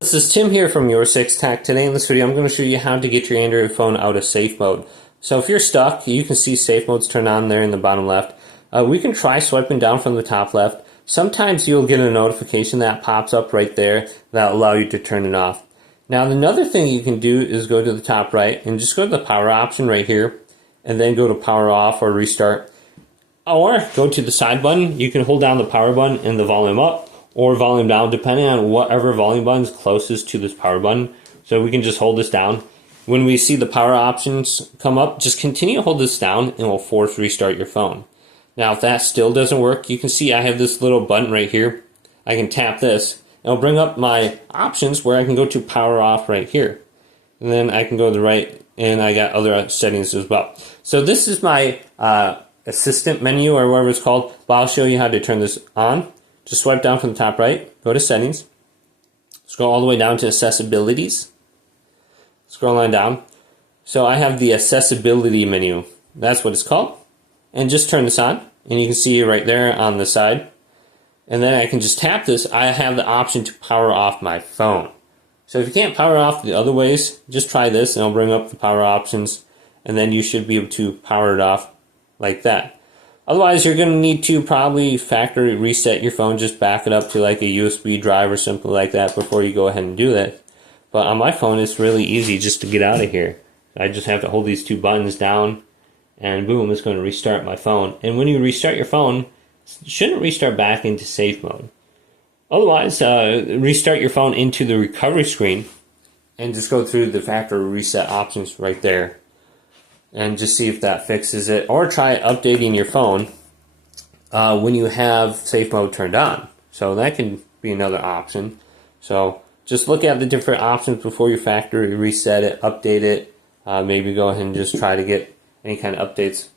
This is Tim here from Your 6 Tech. Today in this video I'm going to show you how to get your Android phone out of safe mode. So if you're stuck, you can see safe mode's turned on there in the bottom left. We can try swiping down from the top left. Sometimes you'll get a notification that pops up right there that'll allow you to turn it off. Now another thing you can do is go to the top right and just go to the power option right here and then go to power off or restart. Or go to the side button. You can hold down the power button and the volume up or volume down, depending on whatever volume button is closest to this power button. So we can just hold this down. When we see the power options come up, just continue to hold this down and it will force restart your phone. Now if that still doesn't work, you can see I have this little button right here. I can tap this. It'll bring up my options where I can go to power off right here. And then I can go to the right and I got other settings as well. So this is my assistant menu or whatever it's called, but I'll show you how to turn this on. Just swipe down from the top right, go to settings, scroll all the way down to accessibilities, scroll on down. So I have the accessibility menu, that's what it's called. And just turn this on, and you can see right there on the side. And then I can just tap this, I have the option to power off my phone. So if you can't power off the other ways, just try this and I'll bring up the power options, and then you should be able to power it off like that. Otherwise, you're going to need to probably factory reset your phone, just back it up to like a USB drive or something like that before you go ahead and do that. But on my phone, it's really easy just to get out of here. I just have to hold these two buttons down and boom, it's going to restart my phone. And when you restart your phone, it shouldn't restart back into safe mode. Otherwise, restart your phone into the recovery screen and just go through the factory reset options right there. And just see if that fixes it, or try updating your phone when you have safe mode turned on. So that can be another option. So just look at the different options before you factory reset it, update it. Maybe go ahead and just try to get any kind of updates